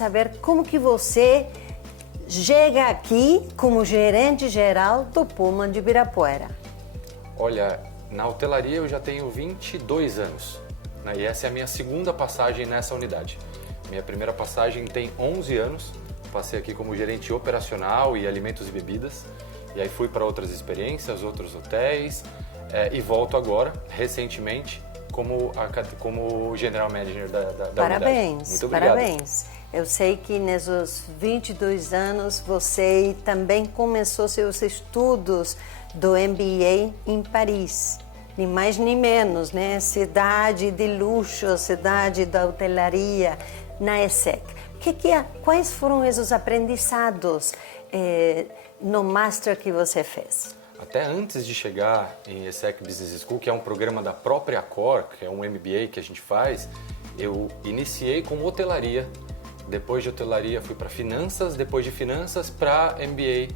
saber como que você chega aqui como gerente geral do Pullman de Ibirapuera. Olha, na hotelaria eu já tenho 22 anos, né? E essa é a minha segunda passagem nessa unidade. Minha primeira passagem tem 11 anos, passei aqui como gerente operacional e alimentos e bebidas, e aí fui para outras experiências, outros hotéis, e volto agora, recentemente, como General Manager da Parabéns, unidade. Muito obrigado. parabéns. Eu sei que nesses 22 anos você também começou seus estudos do MBA em Paris, nem mais nem menos, né? Cidade de luxo, cidade da hotelaria, na ESSEC. Quais foram esses aprendizados no Master que você fez? Até antes de chegar em ESSEC Business School, que é um programa da própria Accor, que é um MBA que a gente faz, eu iniciei com hotelaria. Depois de hotelaria fui para finanças, depois de finanças para MBA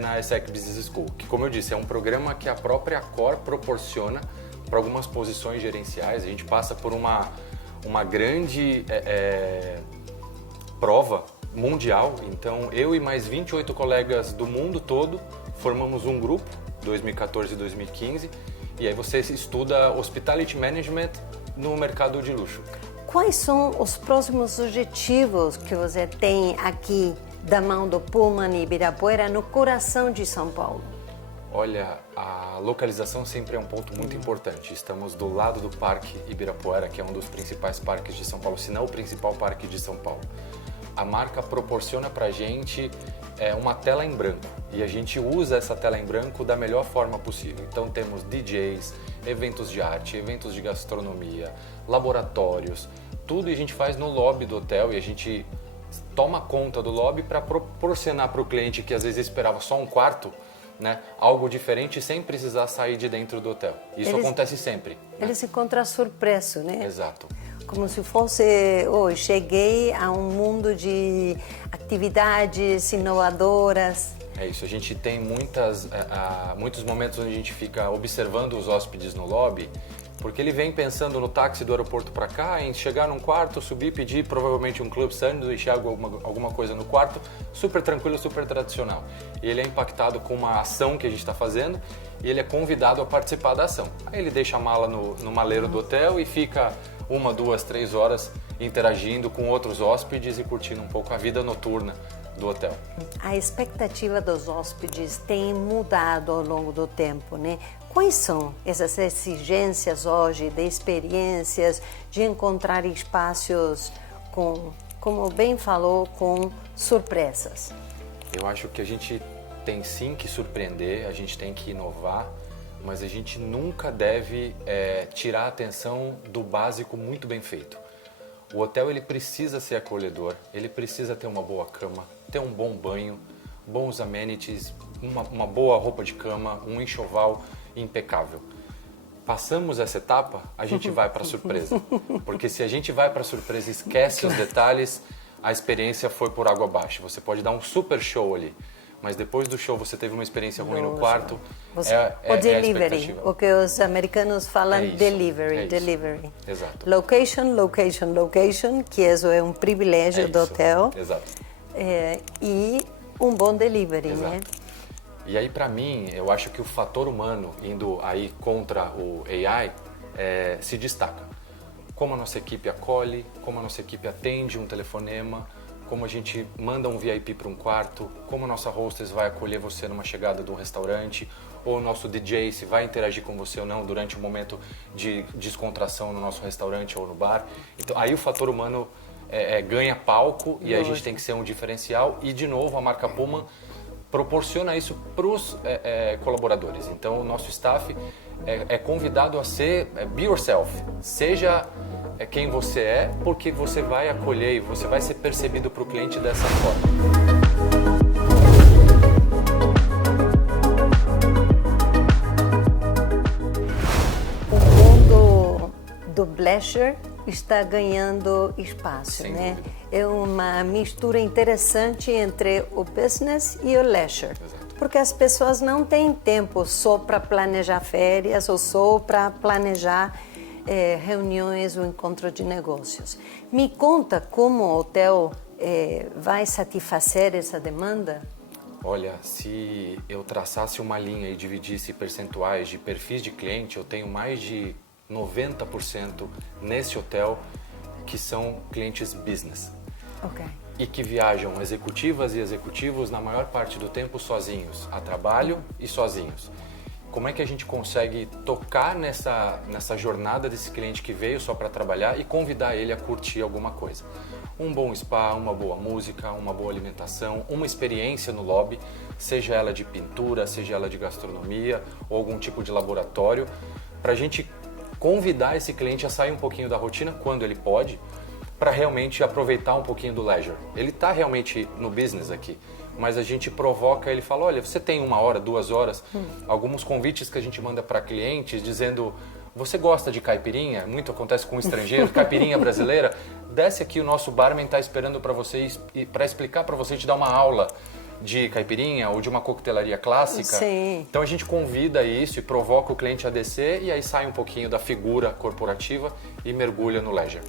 na ESSEC Business School, que, como eu disse, é um programa que a própria Accor proporciona para algumas posições gerenciais. A gente passa por uma grande prova mundial, então eu e mais 28 colegas do mundo todo formamos um grupo, 2014 e 2015, e aí você estuda Hospitality Management no mercado de luxo. Quais são os próximos objetivos que você tem aqui da mão do Pullman e Ibirapuera no coração de São Paulo? Olha, a localização sempre é um ponto muito importante. Estamos do lado do Parque Ibirapuera, que é um dos principais parques de São Paulo, se não o principal parque de São Paulo. A marca proporciona pra gente uma tela em branco e a gente usa essa tela em branco da melhor forma possível. Então temos DJs, eventos de arte, eventos de gastronomia, laboratórios, tudo a gente faz no lobby do hotel e a gente toma conta do lobby para proporcionar para o cliente que às vezes esperava só um quarto, né, algo diferente sem precisar sair de dentro do hotel. Isso acontece sempre. Ele se encontra surpreso, né? Exato. Como se fosse, cheguei a um mundo de atividades inovadoras. É isso, a gente tem muitos momentos onde a gente fica observando os hóspedes no lobby, porque ele vem pensando no táxi do aeroporto para cá, em chegar num quarto, subir, pedir provavelmente um club sandwich, alguma coisa no quarto, super tranquilo, super tradicional. E ele é impactado com uma ação que a gente está fazendo e ele é convidado a participar da ação. Aí ele deixa a mala no maleiro do hotel e fica 1, 2, 3 horas interagindo com outros hóspedes e curtindo um pouco a vida noturna do hotel. A expectativa dos hóspedes tem mudado ao longo do tempo, né? Quais são essas exigências hoje de experiências, de encontrar espaços como bem falou, com surpresas? Eu acho que a gente tem sim que surpreender, a gente tem que inovar, mas a gente nunca deve tirar a atenção do básico muito bem feito. O hotel ele precisa ser acolhedor, ele precisa ter uma boa cama, ter um bom banho, bons amenities, uma boa roupa de cama, um enxoval impecável. Passamos essa etapa, a gente vai para a surpresa. Porque se a gente vai para a surpresa e esquece os detalhes, a experiência foi por água abaixo. Você pode dar um super show ali, mas depois do show você teve uma experiência ruim no quarto. O delivery, o que os americanos falam, delivery. Exato. Location, que isso é um privilégio do hotel. Exato. E um bom delivery, Exato. né? E aí, para mim, eu acho que o fator humano, indo aí contra o AI, se destaca. Como a nossa equipe acolhe, como a nossa equipe atende um telefonema, como a gente manda um VIP para um quarto, como a nossa hostess vai acolher você numa chegada de um restaurante, ou o nosso DJ se vai interagir com você ou não durante um momento de descontração no nosso restaurante ou no bar. Então, aí o fator humano ganha palco e a gente tem que ser um diferencial. E, de novo, a marca Pullman proporciona isso para os colaboradores. Então, o nosso staff é convidado a ser be yourself. Seja quem você é, porque você vai acolher e você vai ser percebido para o cliente dessa forma. O mundo do leisure está ganhando espaço, Sem né? dúvida. É uma mistura interessante entre o business e o leisure. Exato. Porque as pessoas não têm tempo só para planejar férias ou só para planejar reuniões ou encontro de negócios. Me conta como o hotel vai satisfazer essa demanda? Olha, se eu traçasse uma linha e dividisse percentuais de perfis de cliente, eu tenho mais de 90% nesse hotel que são clientes business. Ok. E que viajam executivas e executivos na maior parte do tempo sozinhos, a trabalho e sozinhos. Como é que a gente consegue tocar nessa jornada desse cliente que veio só para trabalhar e convidar ele a curtir alguma coisa? Um bom spa, uma boa música, uma boa alimentação, uma experiência no lobby, seja ela de pintura, seja ela de gastronomia ou algum tipo de laboratório, para a gente convidar esse cliente a sair um pouquinho da rotina quando ele pode, para realmente aproveitar um pouquinho do leisure. Ele está realmente no business aqui, mas a gente provoca, ele fala, olha, você tem 1 hora, 2 horas, alguns convites que a gente manda para clientes dizendo, você gosta de caipirinha? Muito acontece com estrangeiros, caipirinha brasileira, desce aqui, o nosso barman está esperando para vocês, para explicar para você, te dar uma aula de caipirinha ou de uma coquetelaria clássica. Sim. Então a gente convida isso e provoca o cliente a descer e aí sai um pouquinho da figura corporativa e mergulha no leisure.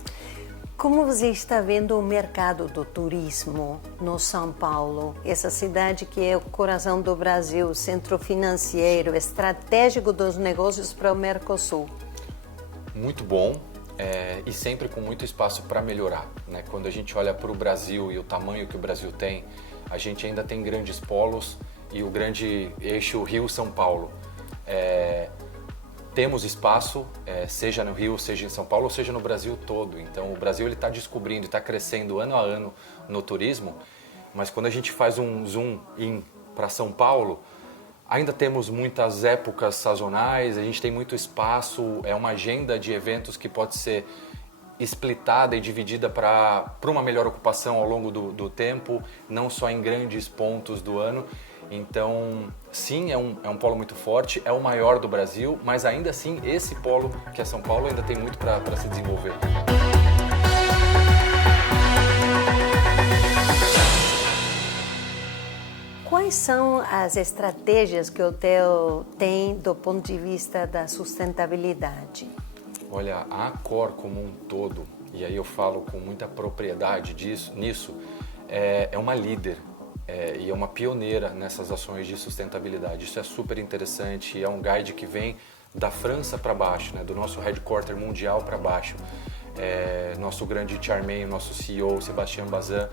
Como você está vendo o mercado do turismo no São Paulo? Essa cidade que é o coração do Brasil, centro financeiro, estratégico dos negócios para o Mercosul. Muito bom e sempre com muito espaço para melhorar, né? Quando a gente olha para o Brasil e o tamanho que o Brasil tem, a gente ainda tem grandes polos e o grande eixo Rio-São Paulo. Temos espaço, seja no Rio, seja em São Paulo, ou seja no Brasil todo. Então, o Brasil está descobrindo e está crescendo ano a ano no turismo, mas quando a gente faz um zoom in para São Paulo, ainda temos muitas épocas sazonais, a gente tem muito espaço, é uma agenda de eventos que pode ser splitada e dividida para uma melhor ocupação ao longo do tempo, não só em grandes pontos do ano. Então, sim, é um polo muito forte, é o maior do Brasil, mas ainda assim, esse polo, que é São Paulo, ainda tem muito para se desenvolver. Quais são as estratégias que o hotel tem do ponto de vista da sustentabilidade? Olha, a Accor como um todo, e aí eu falo com muita propriedade nisso, é uma líder. E é uma pioneira nessas ações de sustentabilidade. Isso é super interessante, é um guide que vem da França para baixo, né? Do nosso headquarter mundial para baixo. Nosso grande chairman, nosso CEO, Sébastien Bazin,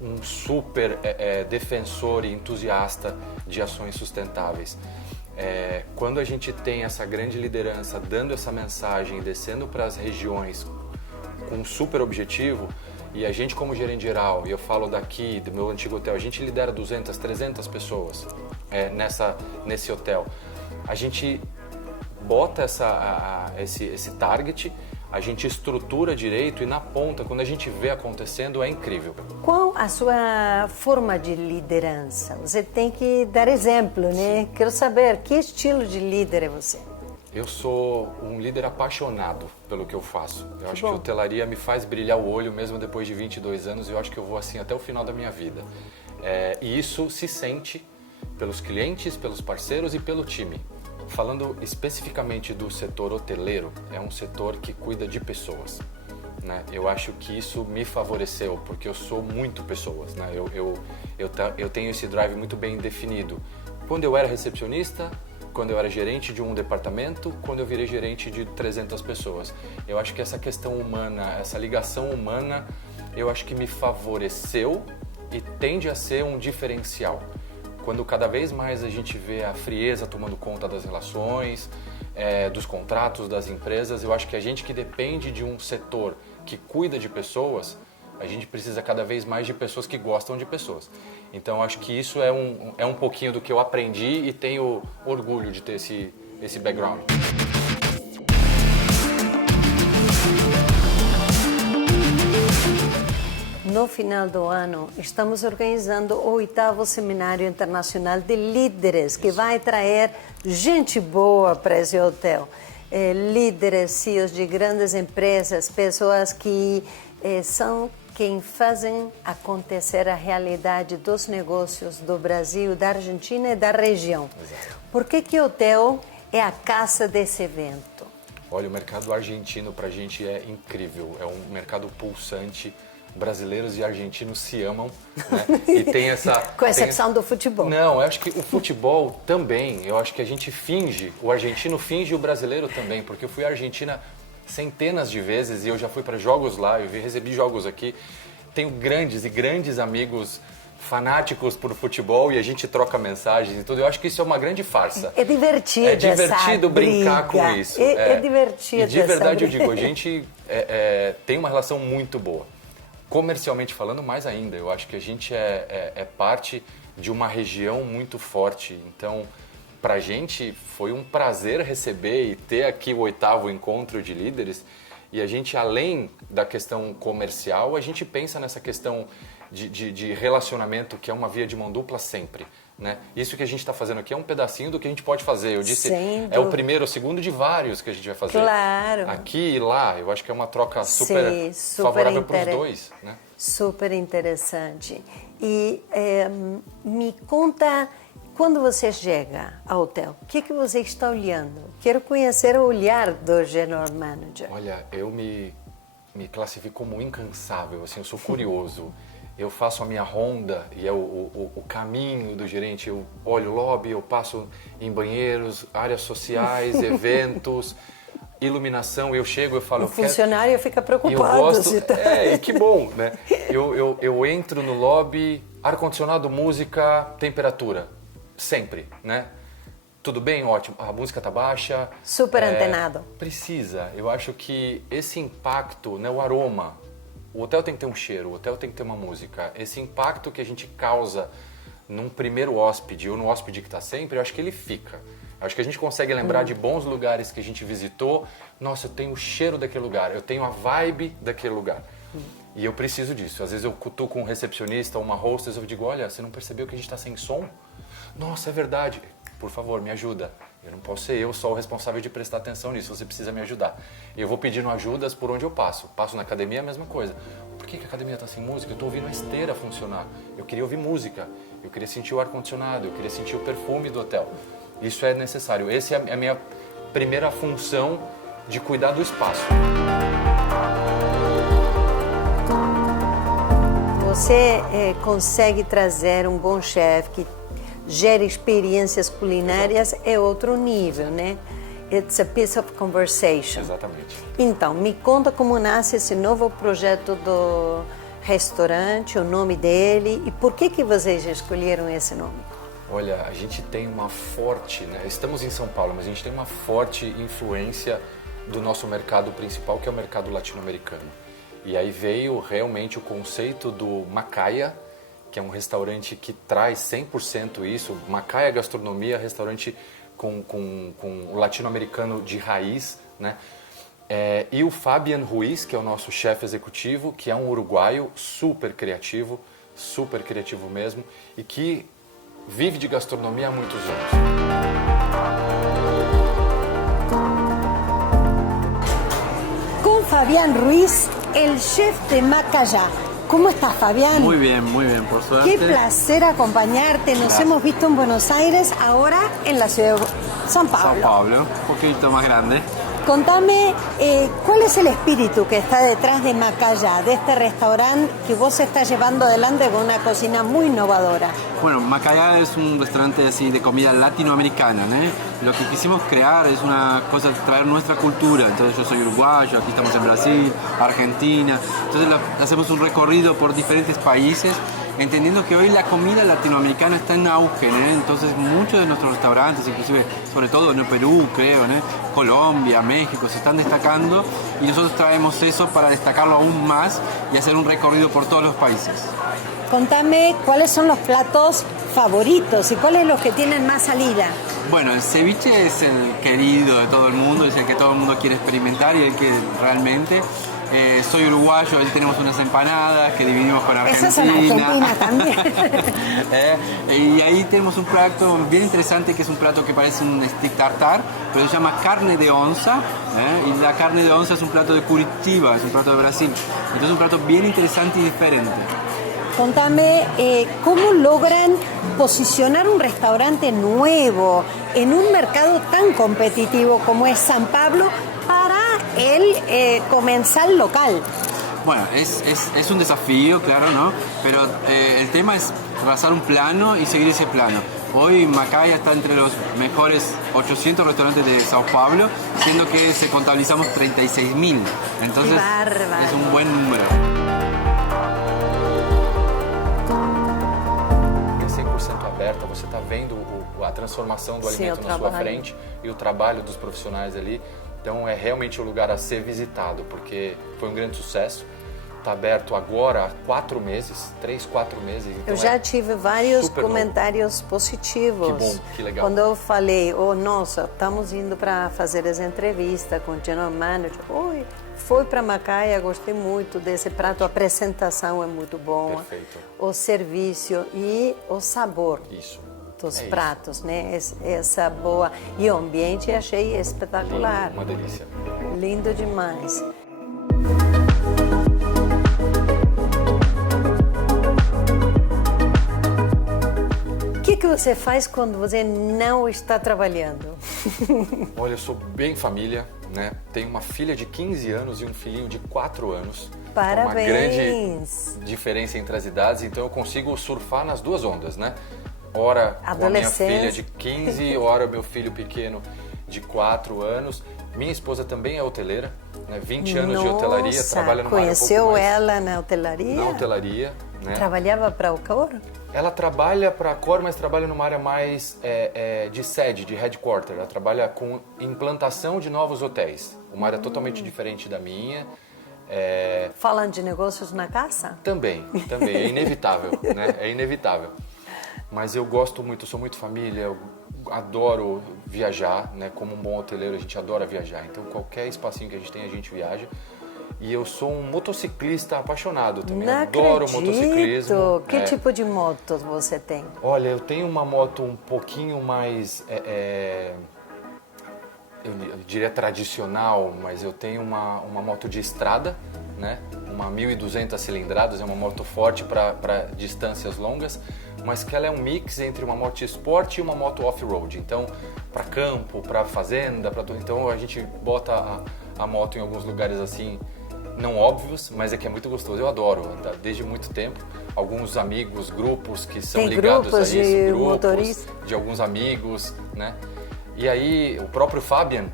um super defensor e entusiasta de ações sustentáveis. Quando a gente tem essa grande liderança dando essa mensagem, descendo para as regiões com um super objetivo, e a gente como gerente geral, e eu falo daqui, do meu antigo hotel, a gente lidera 200, 300 pessoas nesse hotel. A gente bota esse target, a gente estrutura direito e na ponta, quando a gente vê acontecendo, é incrível. Qual a sua forma de liderança? Você tem que dar exemplo, né? Quero saber, que estilo de líder é você? Eu sou um líder apaixonado pelo que eu faço. Eu acho que a hotelaria me faz brilhar o olho mesmo depois de 22 anos e eu acho que eu vou assim até o final da minha vida. E isso se sente pelos clientes, pelos parceiros e pelo time. Falando especificamente do setor hoteleiro, é um setor que cuida de pessoas, né? Eu acho que isso me favoreceu, porque eu sou muito pessoas, né? Eu tenho esse drive muito bem definido. Quando eu era recepcionista, quando eu era gerente de um departamento, quando eu virei gerente de 300 pessoas. Eu acho que essa questão humana, essa ligação humana, eu acho que me favoreceu e tende a ser um diferencial. Quando cada vez mais a gente vê a frieza tomando conta das relações, dos contratos, das empresas, eu acho que a gente que depende de um setor que cuida de pessoas, a gente precisa cada vez mais de pessoas que gostam de pessoas. Então, acho que isso é um pouquinho do que eu aprendi e tenho orgulho de ter esse background. No final do ano, estamos organizando o 8º Seminário Internacional de Líderes, que vai trazer gente boa para esse hotel. Líderes, CEOs de grandes empresas, pessoas que são quem fazem acontecer a realidade dos negócios do Brasil, da Argentina e da região. Exato. Por que o hotel é a casa desse evento? Olha, o mercado argentino para a gente é incrível, é um mercado pulsante. brasileiros e argentinos se amam, né? E tem essa... Com exceção do futebol. Não, eu acho que o futebol também, eu acho que a gente finge, o argentino finge e o brasileiro também, porque eu fui à Argentina centenas de vezes e eu já fui para jogos lá, eu recebi jogos aqui, tenho grandes amigos fanáticos por futebol e a gente troca mensagens e tudo. Eu acho que isso é uma grande farsa. É divertido. É divertido brincar com isso. É divertido. E de verdade eu digo, a gente tem uma relação muito boa. Comercialmente falando, mais ainda. Eu acho que a gente é parte de uma região muito forte. Então, pra gente foi um prazer receber e ter aqui o 8º encontro de líderes. E a gente, além da questão comercial, a gente pensa nessa questão de relacionamento, que é uma via de mão dupla sempre, né? Isso que a gente está fazendo aqui é um pedacinho do que a gente pode fazer. Eu disse, é o primeiro, o segundo de vários que a gente vai fazer. Claro. Aqui e lá, eu acho que é uma troca super favorável para os dois, né? Super interessante. E me conta, quando você chega ao hotel, o que você está olhando? Quero conhecer o olhar do General Manager. Olha, eu me classifico como incansável, assim, eu sou curioso. Eu faço a minha ronda e é o caminho do gerente. Eu olho o lobby, eu passo em banheiros, áreas sociais, eventos, iluminação. Eu chego, eu falo... O funcionário fica preocupado. Eu gosto, e que bom, né? Eu entro no lobby, ar-condicionado, música, temperatura. Sempre, né? Tudo bem? Ótimo. A música tá baixa. Super antenado. Precisa. Eu acho que esse impacto, né, o aroma... O hotel tem que ter um cheiro, o hotel tem que ter uma música. Esse impacto que a gente causa num primeiro hóspede ou no hóspede que está sempre, eu acho que ele fica. Eu acho que a gente consegue lembrar de bons lugares que a gente visitou. Nossa, eu tenho o cheiro daquele lugar, eu tenho a vibe daquele lugar. E eu preciso disso. Às vezes eu cutuco um recepcionista, uma hostess, eu digo, olha, você não percebeu que a gente está sem som? Nossa, é verdade. Por favor, me ajuda. Eu não posso ser eu só o responsável de prestar atenção nisso, você precisa me ajudar. Eu vou pedindo ajudas por onde eu passo. Passo na academia, a mesma coisa. Por que a academia está sem música? Eu estou ouvindo a esteira funcionar. Eu queria ouvir música, eu queria sentir o ar-condicionado, eu queria sentir o perfume do hotel. Isso é necessário. Essa é a minha primeira função de cuidar do espaço. Você consegue trazer um bom chefe que gera experiências culinárias, é outro nível, né? It's a piece of conversation. Exatamente. Então, me conta como nasce esse novo projeto do restaurante, o nome dele e por que vocês escolheram esse nome? Olha, a gente tem uma forte, né? Estamos em São Paulo, mas a gente tem uma forte influência do nosso mercado principal, que é o mercado latino-americano. E aí veio realmente o conceito do Macaya, que é um restaurante que traz 100% isso. Macaya Gastronomia, restaurante com o latino-americano de raiz, né? E o Fabian Ruiz, que é o nosso chefe executivo, que é um uruguaio super criativo mesmo, e que vive de gastronomia há muitos anos. Com Fabian Ruiz, el chef de Macaya. ¿Cómo estás, Fabián? Muy bien, por suerte. Qué placer acompañarte. Nos hemos visto en Buenos Aires, ahora en la ciudad de São Paulo. São Paulo, un poquito más grande. Contame, ¿cuál es el espíritu que está detrás de Macaya, de este restaurante que vos estás llevando adelante con una cocina muy innovadora? Bueno, Macaya es un restaurante así de comida latinoamericana, ¿no? Lo que quisimos crear es una cosa, traer nuestra cultura. Entonces yo soy uruguayo, aquí estamos en Brasil, Argentina. Entonces hacemos un recorrido por diferentes países, entendiendo que hoy la comida latinoamericana está en auge, ¿no? Entonces muchos de nuestros restaurantes, inclusive sobre todo en Perú, creo, ¿no? Colombia, México, se están destacando y nosotros traemos eso para destacarlo aún más y hacer un recorrido por todos los países. Contame cuáles son los platos favoritos y cuáles los que tienen más salida. Bueno, el ceviche es el querido de todo el mundo, es el que todo el mundo quiere experimentar y el que realmente... soy uruguayo, ahí tenemos unas empanadas que dividimos con Argentina. Esas son argentinas también. Y ahí tenemos un plato bien interesante que es un plato que parece un stick tartar, pero se llama carne de onza. Y la carne de onza es un plato de Curitiba, es un plato de Brasil. Entonces es un plato bien interesante y diferente. Contame, ¿cómo logran posicionar un restaurante nuevo en un mercado tan competitivo como es San Pablo para el comensal local? Bueno, es un desafío, claro, ¿no? Pero el tema es trazar un plano y seguir ese plano. Hoy Macaya está entre los mejores 800 restaurantes de Sao Paulo, siendo que se contabilizamos 36.000. Entonces es un buen número. É 100% aberta, você está vendo a transformação do alimento na sua frente e o trabalho dos profissionais ali. Então é realmente um lugar a ser visitado, porque foi um grande sucesso. Está aberto agora há 4 meses, 3, 4 meses. Então eu já tive vários comentários novo. Positivos. Que bom, que legal. Quando eu falei, nossa, estamos indo para fazer essa entrevista com o General Manager. Oi, foi para Macaya, gostei muito desse prato, a apresentação é muito boa. Perfeito. O serviço e o sabor. Isso. Dos pratos, isso. Né? Essa boa. E o ambiente achei espetacular. Lindo, uma delícia. Lindo demais. O que você faz quando você não está trabalhando? Olha, eu sou bem família, né? Tenho uma filha de 15 anos e um filhinho de 4 anos. Parabéns! Uma grande diferença entre as idades, então eu consigo surfar nas duas ondas, né? Ora com a minha filha de 15, ora meu filho pequeno de 4 anos. Minha esposa também é hoteleira, né? 20 anos de hotelaria, trabalha numa área um pouco conheceu mais... ela na hotelaria? Na hotelaria, né? Trabalhava para a Accor? Ela trabalha para a Accor, mas trabalha numa área mais de sede, de headquarter. Ela trabalha com implantação de novos hotéis, uma área totalmente diferente da minha. Falando de negócios na casa? Também, é inevitável, né? É inevitável. Mas eu gosto muito, sou muito família, eu adoro viajar, né? Como um bom hoteleiro, a gente adora viajar. Então, qualquer espacinho que a gente tem, a gente viaja. E eu sou um motociclista apaixonado também. Não adoro acredito. Motociclismo. Que tipo de moto você tem? Olha, eu tenho uma moto um pouquinho mais, eu diria tradicional, mas eu tenho uma moto de estrada, né? Uma 1.200 cilindradas, é uma moto forte para distâncias longas, mas que ela é um mix entre uma moto esporte e uma moto off-road. Então, para campo, para fazenda, então a gente bota a moto em alguns lugares assim, não óbvios, mas é que é muito gostoso. Eu adoro, desde muito tempo. Alguns amigos, grupos que são ligados a isso, grupos de alguns amigos, né? E aí, o próprio Fabian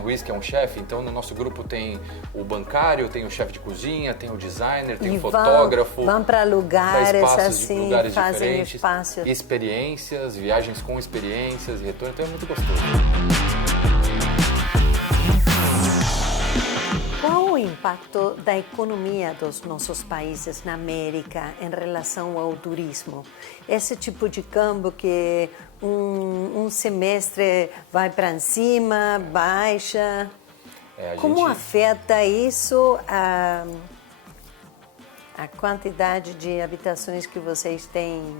Ruiz, que é um chefe, então no nosso grupo tem o bancário, tem o chefe de cozinha, tem o designer, tem o fotógrafo. Vão para lugares assim, lugares fazem diferentes, espaços. Experiências, viagens com experiências, retorno, então é muito gostoso. Qual o impacto da economia dos nossos países na América em relação ao turismo? Esse tipo de câmbio que um semestre vai para cima, baixa. Como afeta isso a quantidade de habitações que vocês têm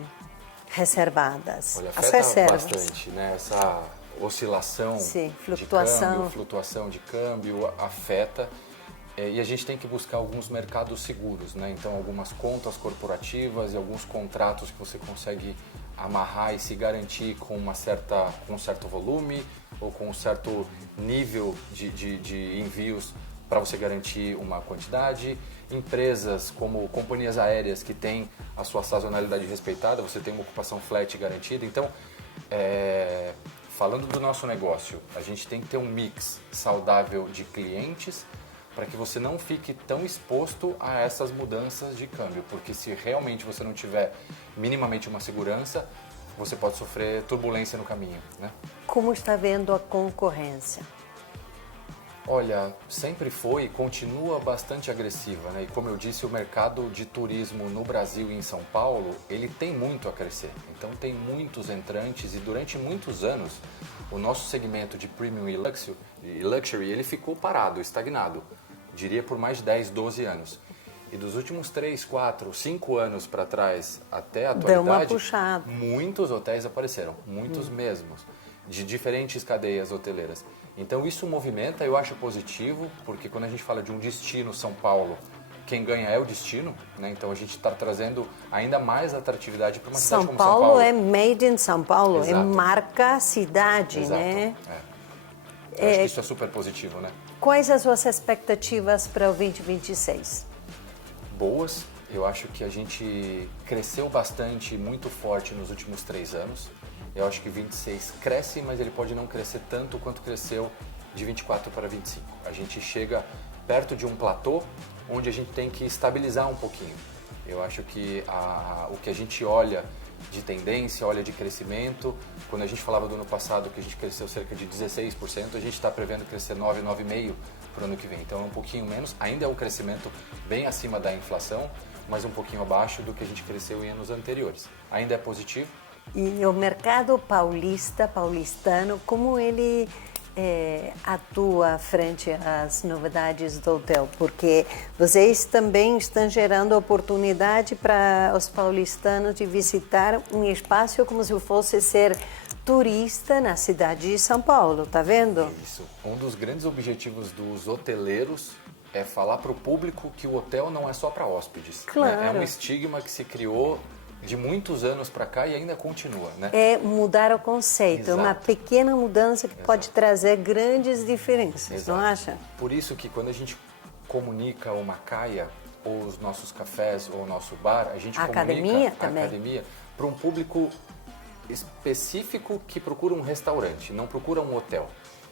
reservadas? Olha, as reservas. Bastante, né? Essa oscilação, sim, flutuação. Flutuação de câmbio afeta. E a gente tem que buscar alguns mercados seguros, né? Então, algumas contas corporativas e alguns contratos que você consegue amarrar e se garantir com um certo volume ou com um certo nível de envios para você garantir uma quantidade. Empresas como companhias aéreas que têm a sua sazonalidade respeitada, você tem uma ocupação flat garantida. Então, falando do nosso negócio, a gente tem que ter um mix saudável de clientes para que você não fique tão exposto a essas mudanças de câmbio, porque se realmente você não tiver minimamente uma segurança, você pode sofrer turbulência no caminho, né? Como está vendo a concorrência? Olha, sempre foi e continua bastante agressiva, né? E como eu disse, o mercado de turismo no Brasil e em São Paulo, ele tem muito a crescer. Então tem muitos entrantes e durante muitos anos, o nosso segmento de premium e luxury, ele ficou parado, estagnado. Diria por mais de 10, 12 anos. E dos últimos 3, 4, 5 anos para trás até a atualidade, deu uma puxada. Muitos hotéis apareceram, muitos mesmos, de diferentes cadeias hoteleiras. Então isso movimenta, eu acho positivo, porque quando a gente fala de um destino São Paulo, quem ganha é o destino, né? Então a gente está trazendo ainda mais atratividade para uma cidade como São Paulo. São Paulo é made in São Paulo, Exato. É marca cidade, Exato. Né? Eu acho que isso é super positivo, né? Quais as suas expectativas para o 2026? boas. Eu acho que a gente cresceu bastante, muito forte nos últimos 3 anos. Eu acho que 26 cresce, mas ele pode não crescer tanto quanto cresceu de 24 para 25. A gente chega perto de um platô onde a gente tem que estabilizar um pouquinho. Eu acho que o que a gente olha de tendência, olha de crescimento, quando a gente falava do ano passado que a gente cresceu cerca de 16%, a gente está prevendo crescer 9, 9,5% para o ano que vem. Então é um pouquinho menos, ainda é um crescimento bem acima da inflação, mas um pouquinho abaixo do que a gente cresceu em anos anteriores. Ainda é positivo. E o mercado paulistano, como ele atua frente às novidades do hotel? Porque vocês também estão gerando oportunidade para os paulistanos de visitar um espaço como se fosse ser turista na cidade de São Paulo, tá vendo? Isso. Um dos grandes objetivos dos hoteleiros é falar para o público que o hotel não é só para hóspedes. Claro. Né? É um estigma que se criou de muitos anos para cá e ainda continua, né? É mudar o conceito, Exato. uma pequena mudança que pode trazer grandes diferenças, Exato. não acha? Por isso que quando a gente comunica uma caia, ou os nossos cafés, ou o nosso bar, a gente Academia comunica também. a academia para um público específico que procura um restaurante, não procura um hotel.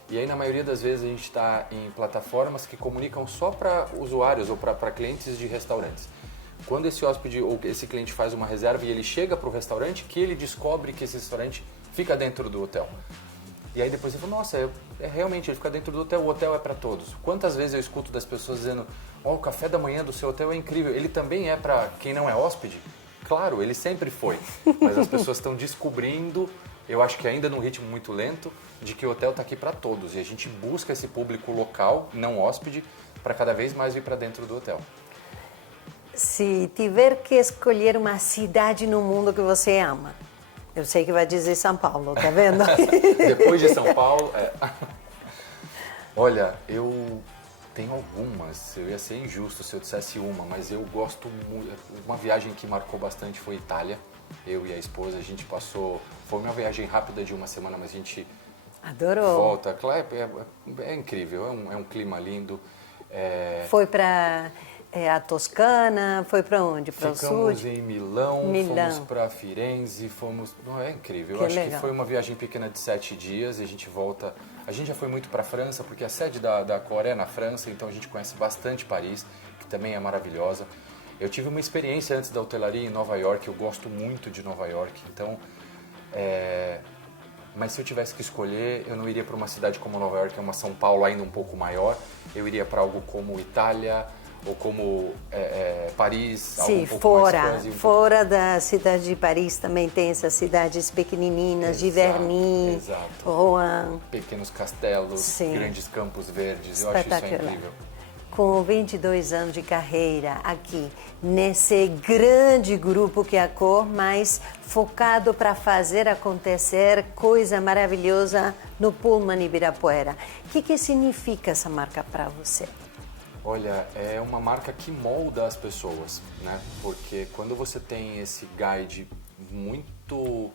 E aí, na maioria das vezes, a gente está em plataformas que comunicam só para usuários ou para clientes de restaurantes. Quando esse hóspede ou esse cliente faz uma reserva e ele chega para o restaurante, que ele descobre que esse restaurante fica dentro do hotel. E aí depois ele fala, nossa, realmente ele fica dentro do hotel, o hotel é para todos. Quantas vezes eu escuto das pessoas dizendo, o café da manhã do seu hotel é incrível, ele também é para quem não é hóspede? Claro, ele sempre foi, mas as pessoas estão descobrindo, eu acho que ainda num ritmo muito lento, de que o hotel está aqui para todos. E a gente busca esse público local, não hóspede, para cada vez mais vir para dentro do hotel. Se tiver que escolher uma cidade no mundo que você ama, eu sei que vai dizer São Paulo, tá vendo? Depois de São Paulo, Olha, eu tenho algumas, eu ia ser injusto se eu dissesse uma, mas eu gosto muito. Uma viagem que marcou bastante foi Itália. Eu e a esposa, a gente passou, foi uma viagem rápida de uma semana, mas a gente Adorou. volta. Claro, é incrível, é um clima lindo. Foi para a Toscana, foi para onde? Para o sul? Ficamos em Milão, fomos para Firenze, Não, é incrível. Eu acho que foi uma viagem pequena de 7 dias e a gente volta. A gente já foi muito para a França, porque a sede da Core é na França, então a gente conhece bastante Paris, que também é maravilhosa. Eu tive uma experiência antes da hotelaria em Nova York, eu gosto muito de Nova York, então... Mas se eu tivesse que escolher, eu não iria para uma cidade como Nova York, que é uma São Paulo ainda um pouco maior. Eu iria para algo como Itália, ou como Paris, sim, algo um pouco mais fora da cidade de Paris também tem essas cidades pequenininas, Giverny, Rouen. Pequenos castelos, sim. Grandes campos verdes, eu acho isso incrível. Com 22 anos de carreira aqui, nesse grande grupo que é a Cor, mas focado para fazer acontecer coisa maravilhosa no Pullman Ibirapuera. O que significa essa marca para você? Olha, é uma marca que molda as pessoas, né? Porque quando você tem esse guide muito,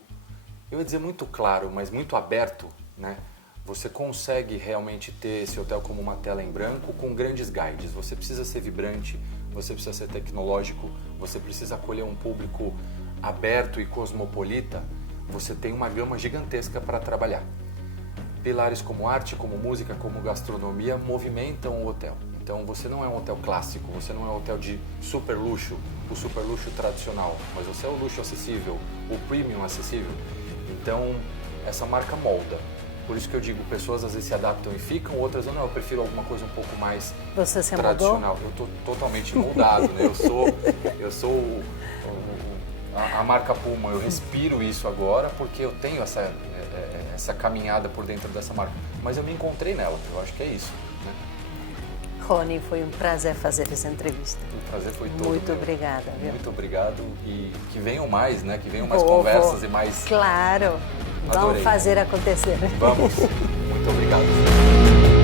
eu ia dizer muito claro, mas muito aberto, né? Você consegue realmente ter esse hotel como uma tela em branco com grandes guides. Você precisa ser vibrante, você precisa ser tecnológico, você precisa acolher um público aberto e cosmopolita. Você tem uma gama gigantesca para trabalhar. Pilares como arte, como música, como gastronomia movimentam o hotel. Então você não é um hotel clássico, você não é um hotel de super luxo, o super luxo tradicional, mas você é o luxo acessível, o premium acessível. Então essa marca molda. Por isso que eu digo, pessoas às vezes se adaptam e ficam, outras não, eu prefiro alguma coisa um pouco mais tradicional. Eu estou totalmente moldado, né? Eu sou a marca Puma, eu respiro isso agora porque eu tenho essa caminhada por dentro dessa marca. Mas eu me encontrei nela, eu acho que é isso. Né? Rony, foi um prazer fazer essa entrevista. O prazer foi todo Muito meu. obrigada. Viu? Muito obrigado e que venham mais, né? Que venham mais conversas e mais... Claro, Adorei. vamos fazer acontecer. Vamos. Muito obrigado.